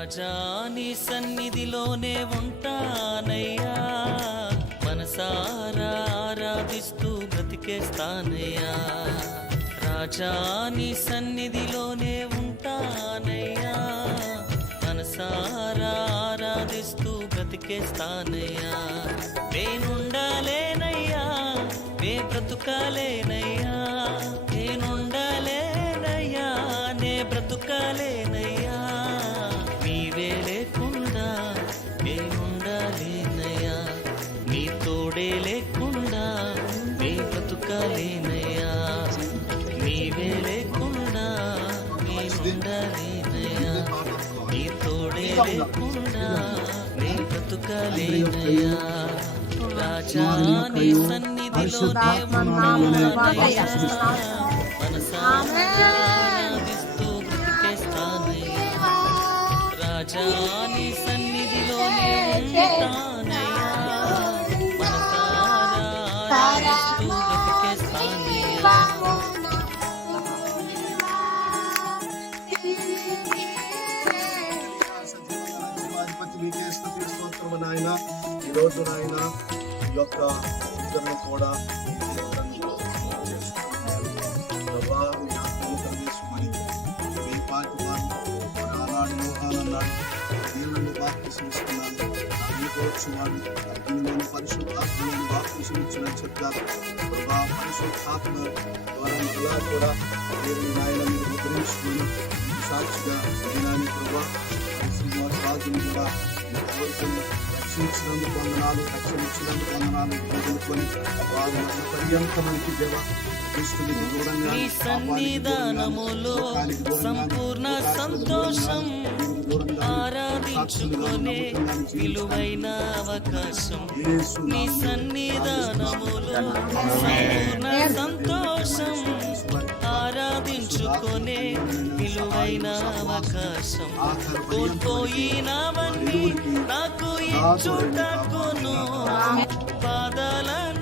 రాజా నీ సన్నిధిలోనే ఉంటానయ్యా, మనసారా ఆరాధిస్తూ బ్రతికేస్తానయ్యా. రాజా నీ సన్నిధిలోనే ఉంటానయ్యా, మనసారా ఆరాధిస్తూ బ్రతికేస్తానయ్యా. నేనుండాలేనయ్యా, నే బ్రతుకాలేనయ్యా, నేనుండాలేనయ్యా, నే బ్రతుకాలేనయ్యా. నీవే లేకుండా నేనుండాలేనయ్యా, నీ తోడే లేకుండా నే బ్రతుకాలేనయ్యా. నీవే లేకుండా నేనుండాలేనయ్యా, నీ తోడే లేకుండా నే బ్రతుకాలేనయ్యా. రాజా నీ సన్నిధిలోనే ఉన్నానయ్యా, మనసారా ఆరాధిస్తూ బ్రతికేస్తానయ్యా. రాజా నీ సన్నిధిలోనే ఉంటానయ్యా, మనసారా ఆరాధిస్తూ బ్రతికేస్తానయ్యా. నాయన ఈరోజు నాయన ఈ యొక్క ఇద్దరిని కూడా ప్రభా మీ ఆత్మను కలిగేసుకొని మీ పాటి వారు ఆనాడు యోహానన్నాడు, దేవుని బాప్తిసమిస్తున్నాను, అందుకోవచ్చువాడు అగ్నిలోని పరిశుద్ధాత్మలను బాప్తిసమిచ్చిన చెప్పారు. ప్రభా పరిశుద్ధాత్మ ద్వారా మరలా కూడా మీరు నాయన మీరు ముద్రించుకొని సాక్షిగా నేనాని ప్రభా రాజును కూడా రక్షించినందుకు వందనాలు, రక్షించినందుకు వందనాలు వదులుకొని వారు పర్యంతమనికి దేవ క్రీస్తునికి దూరంగా నీ సన్నిధానములో సంపూర్ణ సంతోషం, ఆరాధించుకునే విలువైన అవకాశం. నీ సన్నిధానములో సంపూర్ణ సంతోషం, ఆరాధించుకునే విలువైన అవకాశం. కోల్పోయినవన్నీ నాకు ఇచ్చుటకును, పాదాలను